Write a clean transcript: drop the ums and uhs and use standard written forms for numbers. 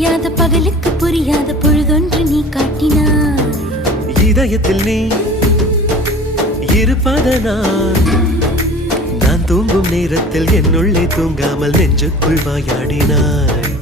விடியாத பகலுக்கு புரியாத பொழுதொன்று நீ காட்டினாய். இதயத்தில் நீ இருப்பதனால் நான் தூங்கும் நேரத்தில் என்னுள்ளே தூங்காமல் நெஞ்சுக்குள் வாயாடினாய்.